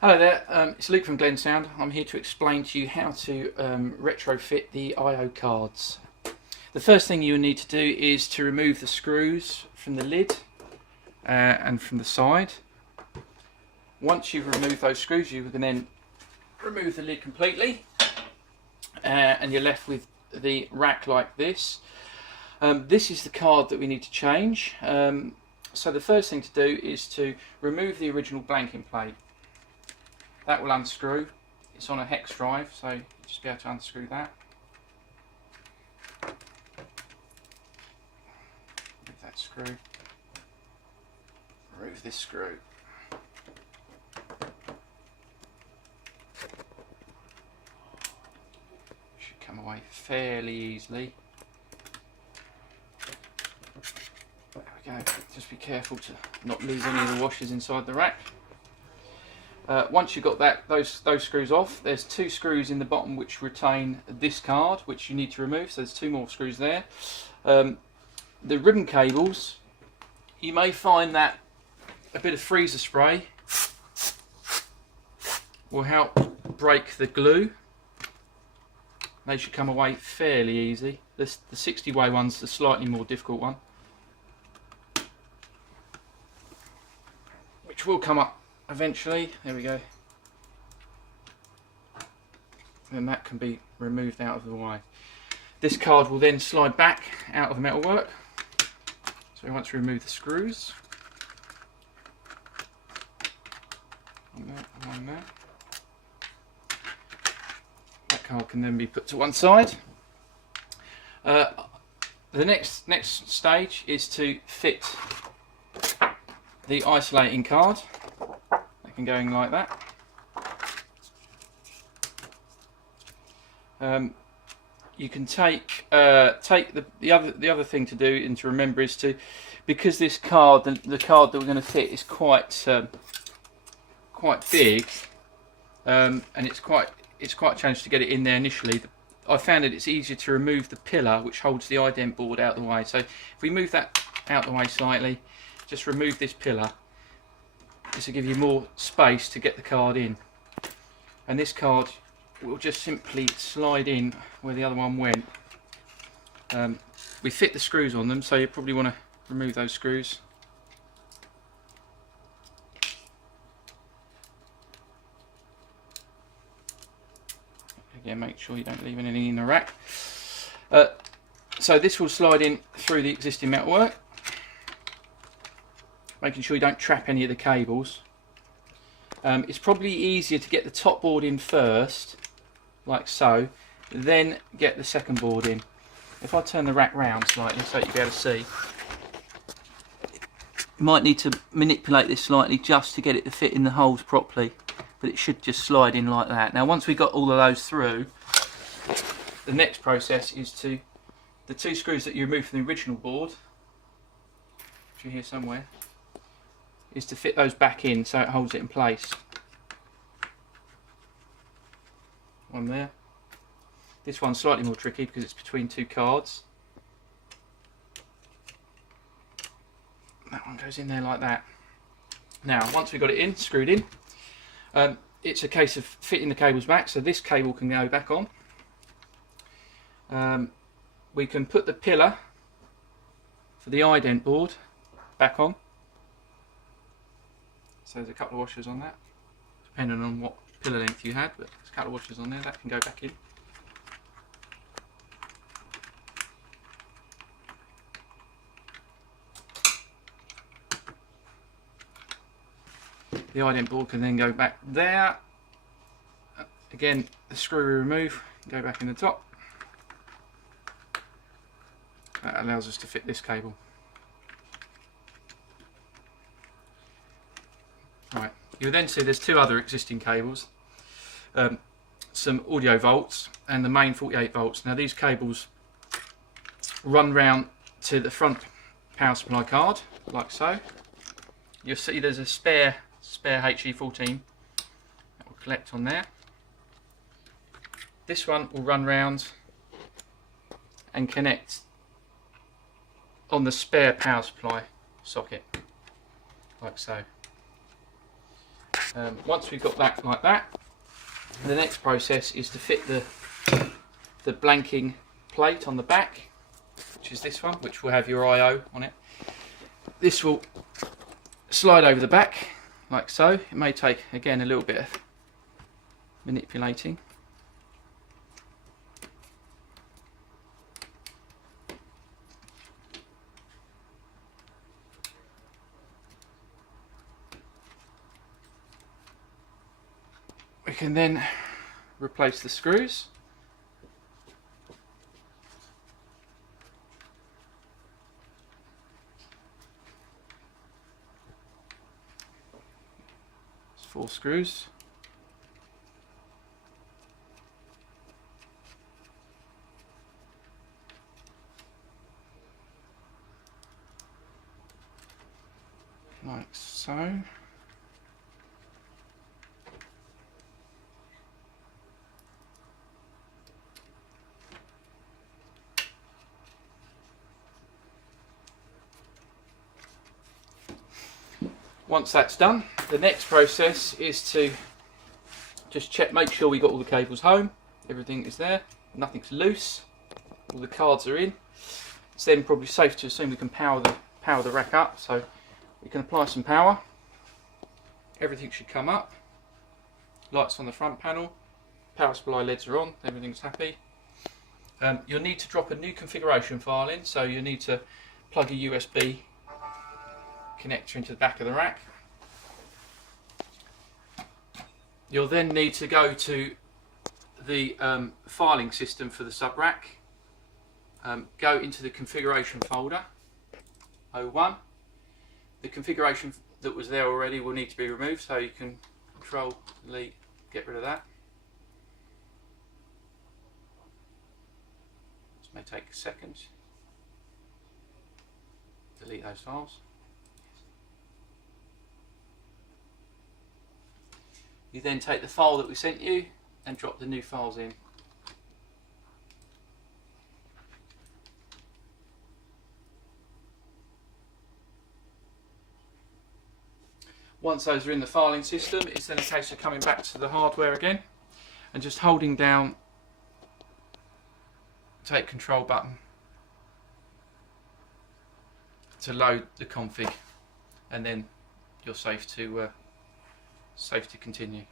Hello there, it's Luke from Glensound. I'm here to explain to you how to retrofit the I/O cards. The first thing you need to do is to remove the screws from the lid and from the side. Once you've removed those screws, you can then remove the lid completely and you're left with the rack like this. This is the card that we need to change. So the first thing to do is to remove the original blanking plate. That will unscrew. It's on a hex drive, so you'll just be able to unscrew that. Remove that screw. Remove this screw. Should come away fairly easily. There we go. Just be careful to not lose any of the washers inside the rack. Once you've got those screws off, there's two screws in the bottom which retain this card, which you need to remove. So there's two more screws there. The ribbon cables, you may find that a bit of freezer spray will help break the glue. They should come away fairly easy. The 60-way one's the slightly more difficult one, which will come up eventually. There we go. And that can be removed out of the way. This card will then slide back out of the metalwork. So once we remove the screws, one there. That card can then be put to one side. The next stage is to fit the isolating card. Going like that. You can take the other thing to do and to remember is to, because this card, the card that we're going to fit is quite big, and it's quite a challenge to get it in there initially. I found that it's easier to remove the pillar which holds the ident board out of the way. So if we move that out of the way slightly, just remove this pillar. This will give you more space to get the card in, and this card will just simply slide in where the other one went. We fit the screws on them, so you probably want to remove those screws. Again, make sure you don't leave anything in the rack. So this will slide in through the existing metalwork, making sure you don't trap any of the cables. It's probably easier to get the top board in first, like so, then get the second board in. If I turn the rack round slightly so you'll be able to see, you might need to manipulate this slightly just to get it to fit in the holes properly, but it should just slide in like that. Now once we've got all of those through, the next process is to, the two screws that you removed from the original board, which are here somewhere, is to fit those back in so it holds it in place. One there. This one's slightly more tricky because it's between two cards. That one goes in there like that. Now once we've got it in, screwed in, it's a case of fitting the cables back. So this cable can go back on. We can put the pillar for the ident board back on. So there's a couple of washers on that, depending on what pillar length you had, but there's a couple of washers on there, that can go back in. The ident board can then go back there. Again, the screw we remove, go back in the top. That allows us to fit this cable. Right, you'll then see there's two other existing cables, some audio volts and the main 48 volts. Now these cables run round to the front power supply card, like so. You'll see there's a spare HE14 that will collect on there. This one will run round and connect on the spare power supply socket, like so. Once we've got that like that, the next process is to fit the blanking plate on the back, which is this one, which will have your I/O on it. This will slide over the back like so. It may take, again, a little bit of manipulating. We can then replace the screws. It's 4 screws. Like so. Once that's done, the next process is to just check, make sure we got all the cables home, everything is there, nothing's loose, all the cards are in. It's then probably safe to assume we can power the rack up, so we can apply some power. Everything should come up, lights on the front panel, power supply LEDs are on, everything's happy. You'll need to drop a new configuration file in, so you'll need to plug a USB connector into the back of the rack. You'll then need to go to the filing system for the sub rack. Go into the configuration folder, 01. The configuration that was there already will need to be removed, so you can Control Delete, get rid of that. This may take a second. Delete those files. You then take the file that we sent you and drop the new files in. Once those are in the filing system, it's then a case of coming back to the hardware again and just holding down the take control button to load the config, and then you're safe to continue.